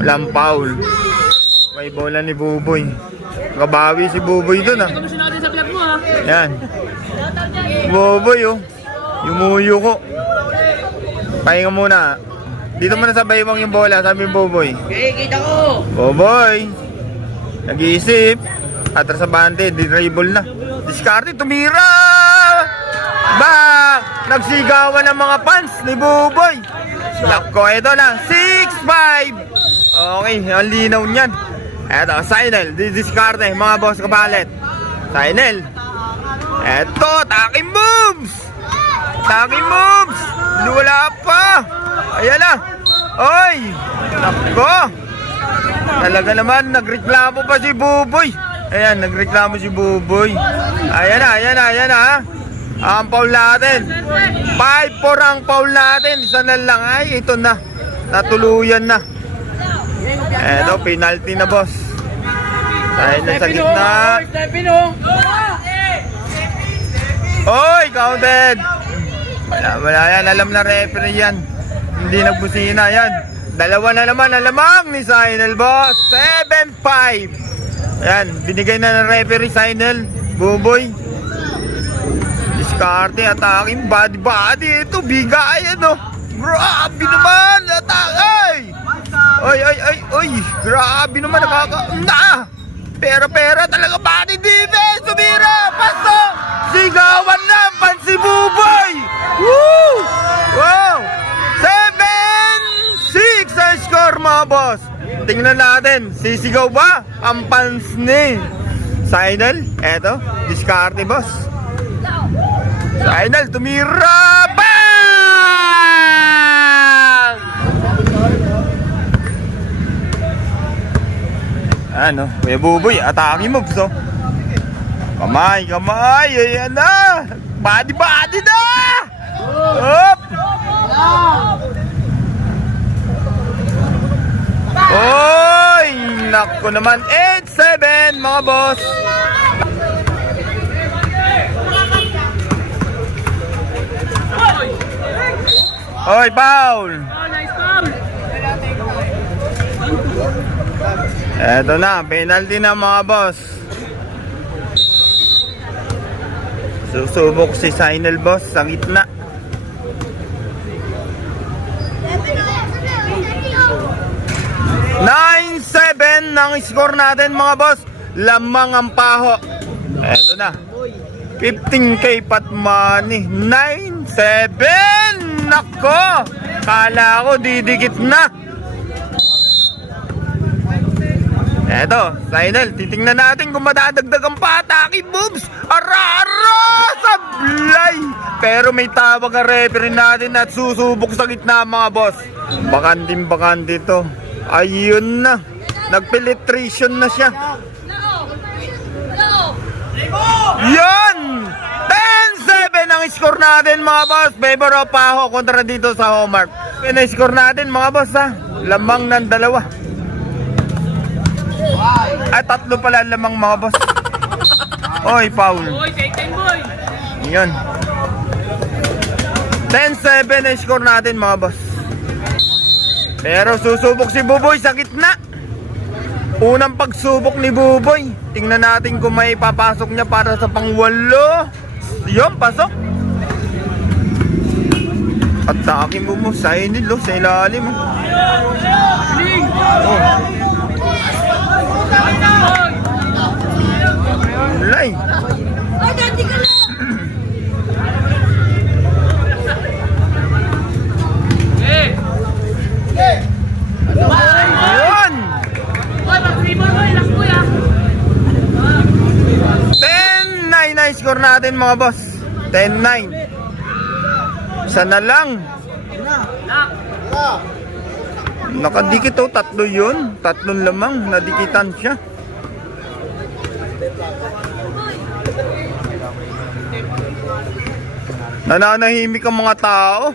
Walang foul. May bola ni Buboy. Kabawi si Buboy dun ah. Yan. Buboy oh. Yumuyo ko. Pahinga muna. Dito mo na sa baywang yung bola, sabi yung Buboy. Okay, kita ko. Buboy. Nag-iisip. Atras sa bante, di-dribble na. Diskarte, tumira! Ba! Nagsigawan ng mga fans ni Buboy. Lako, ito na. 6-5. Okay, ang linaw niyan. Eto, Sainel, diskarte, mga boss kabalet. Sainel. Eto, taking moves! Taking moves! Wala pa! Ayan na! Oy! Nako! Talaga naman, nagreklamo pa si Buboy. Ayan, nagreklamo si Buboy. Ayan na, ayan na, ayan na. Ang foul natin. 5-4 ang foul natin. Isa na lang. Ay, ito na. Natuluyan na. Eto, penalty na, boss. Dahil na sa gitna. Oy, counted. Wala yan. Alam na referee yan. Hindi nagbusina yan. Dalawa na naman ang lamang ni Sainel, boss. 7-5. Ayan, binigay na ng referee Sainel. Buboy. Diskarte, attacking, body. Ito, bigay, ano. Grabe naman, atake. Oy. Grabe naman, Pera talaga, body defense. Sumira, pasok. Sigawan na, pansi Buboy. Woo! Wow! 7-6 ang score, mga boss. Tingnan natin, sisigaw ba ang fans ni Sainel? Eto, diskarte, boss. Sainel, tumira! Bang! Ano, may Buboy, atake mo, so. Kamay, ayan na! Body na! Up! Oy! Nako naman, 8-7 mga boss. Oy, foul! Eto na, penalty na mga boss. Susubok si Sainel, boss, sa gitna. 9-7 ang score natin, mga boss. Lamang ang paho. Eto na, 15k pat money. 9-7. Nako, kala ko didikit na. Eto, Sainel, titingnan natin kung madadagdag ang pataki moves. Araro! Sablay! Pero may tawag ang referee natin at susubok sa gitna, mga boss. Bakante to. Ayun na. Nag-penetration na siya. Yan! 10-7 ang score natin, mga boss. Favor of Paho kontra dito sa Hallmark. Yan ang score natin, mga boss, ha. Lamang ng dalawa. Ay, tatlo pala lamang, mga boss. Oy, foul. Yan. 10-7 ang score natin, mga boss. Pero susubok si Buboy sa gitna. Unang pagsubok ni Buboy. Tingnan natin kung may papasok niya para sa pang-8. Yun, pasok. At taking mo sa inil, sa ilalim. Lay. Ay, dati ka lang. Yun! 10-9 na score natin, mga boss. 10-9. Isa na lang. Nakadikit o, tatlo yun. Tatlong lamang, nadikitan siya. Nananahimik ang mga tao.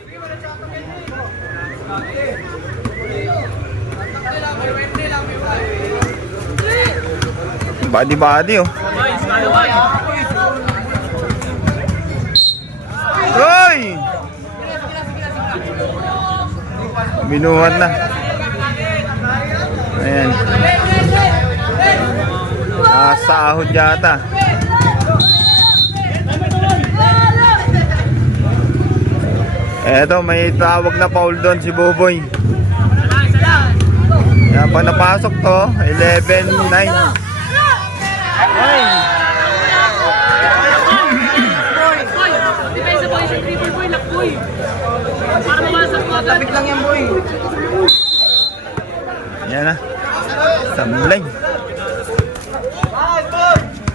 Body oh. Roy! Binuhat na. sahod yata. Eto, may tawag na foul doon si Buboy. Yan, pag napasok to, 11-9. Depensa boy, sa 3 boy, lakboy. Para mamasok mo agad. Tapit lang yan boy. Yan na. Sablay.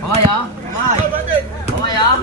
Okay ah. Okay. Okay ah.